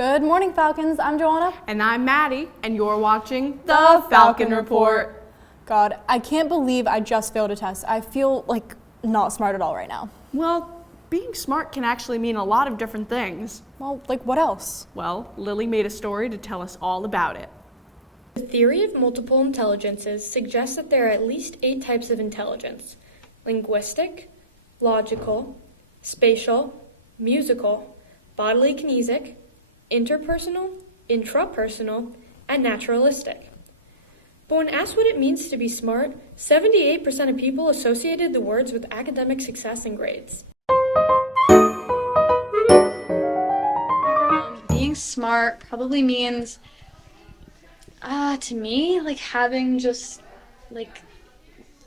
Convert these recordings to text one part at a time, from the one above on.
Good morning, Falcons. I'm Joanna. And I'm Maddie, and you're watching The Falcon Report. God, I can't believe I just failed a test. I feel like not smart at all right now. Well, being smart can actually mean a lot of different things. Well, like what else? Well, Lily made a story to tell us all about it. The theory of multiple intelligences suggests that there are at least 8 types of intelligence: linguistic, logical, spatial, musical, bodily kinesic, interpersonal, intrapersonal, and naturalistic. But when asked what it means to be smart, 78% of people associated the words with academic success and grades. Being smart probably means, to me, like having just like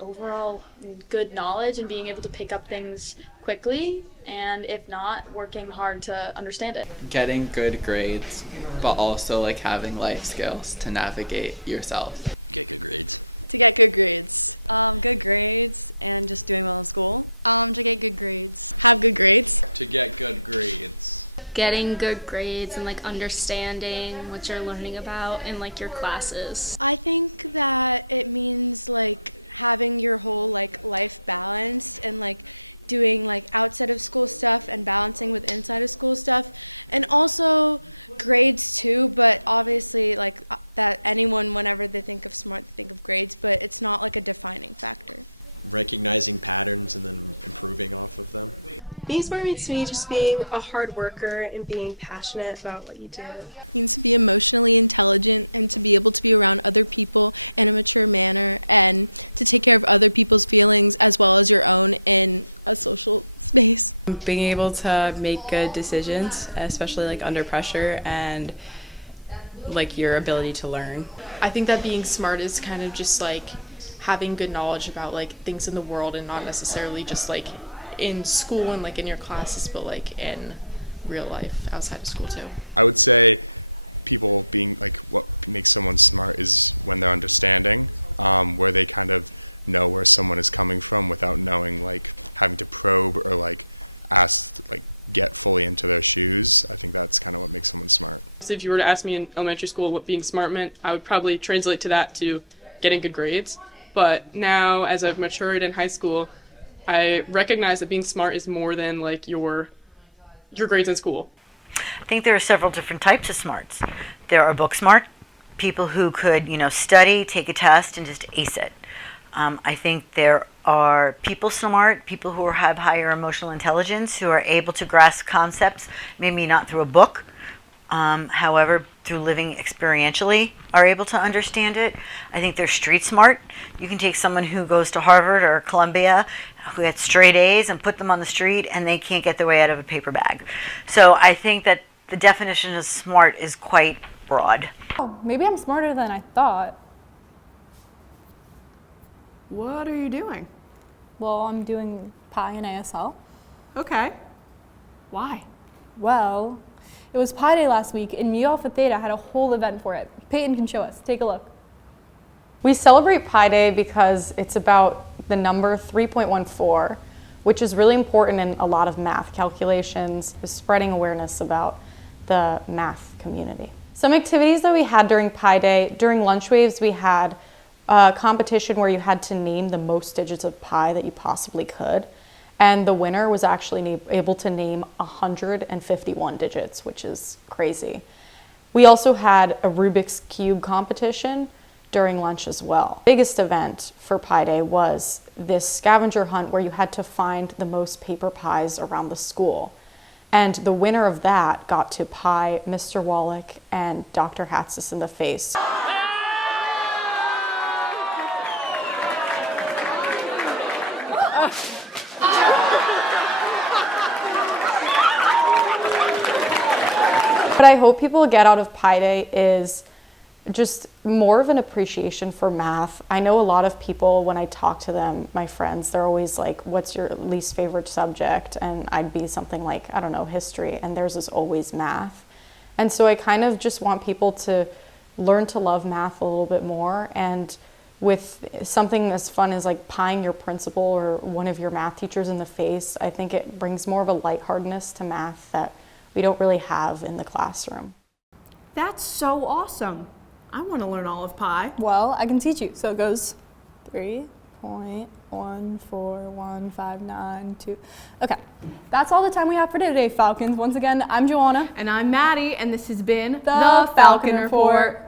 overall good knowledge and being able to pick up things quickly, and if not, working hard to understand it. Getting good grades, but also like having life skills to navigate yourself. Get good grades. To get good grades. Good grades and just doing well in school. To get good grades. Have good grades. To get good grades. Getting good grades and like understanding what you're learning about in like your classes. I think that it means like having your whole like life balanced and like doing like outside of school stuff and balancing with inside of school stuff, and also grades too, but obviously like that anyone, whenever they think of smart, they think of grades, but it's not like a defining factor. Recognizing patterns and then improving off of them. Being smart means to me just being a hard worker and being passionate about what you do. It means to be emotionally intelligent and to be able to be around other people in a mature manner and to take care of other people's feelings as well as your own in a social space. Being able to make good decisions, especially like under pressure, and like your ability to learn. I think that being smart is kind of just like having good knowledge about like things in the world, and not necessarily just like in school and like in your classes, but like in real life outside of school too. I would say people being like, what makes someone smart is when they're understanding, where they kind of know where someone is coming from without knowing, like having to probe or like ask, like get fully into their shoes. I think that's kind of what makes someone smart. So if you were to ask me in elementary school what being smart meant, I would probably translate to that to getting good grades. But now, as I've matured in high school, I recognize that being smart is more than like your grades in school. I think there are several different types of smarts. There are book smart, people who could, study, take a test, and just ace it. I think there are people smart, people who have higher emotional intelligence, who are able to grasp concepts, maybe not through a book, however, through living experientially, are able to understand it. I think they're street smart. You can take someone who goes to Harvard or Columbia, who had straight A's, and put them on the street, and they can't get their way out of a paper bag. So I think that the definition of smart is quite broad. Oh, maybe I'm smarter than I thought. What are you doing? Well, I'm doing Pi and ASL. Okay. Why? Well, it was Pi Day last week, and Mu Alpha Theta had a whole event for it. Peyton can show us. Take a look. We celebrate Pi Day because it's about the number 3.14, which is really important in a lot of math calculations, spreading awareness about the math community. Some activities that we had during Pi Day, during lunch waves, we had a competition where you had to name the most digits of pi that you possibly could. And the winner was actually able to name 151 digits, which is crazy. We also had a Rubik's Cube competition during lunch as well. The biggest event for Pi Day was this scavenger hunt where you had to find the most paper pies around the school. And the winner of that got to pie Mr. Wallach and Dr. Hatzis in the face. What I hope people get out of Pi Day is just more of an appreciation for math. I know a lot of people, when I talk to them, my friends, they're always like, what's your least favorite subject? And I'd be something like, I don't know, history, and theirs is always math. And so I kind of just want people to learn to love math a little bit more, and with something as fun as like pieing your principal or one of your math teachers in the face, I think it brings more of a lightheartedness to math that we don't really have in the classroom. That's so awesome. I want to learn all of pi. Well, I can teach you. So it goes 3.14159. Okay, that's all the time we have for today, Falcons. Once again, I'm Joanna. And I'm Maddie, and this has been The Falcon Report.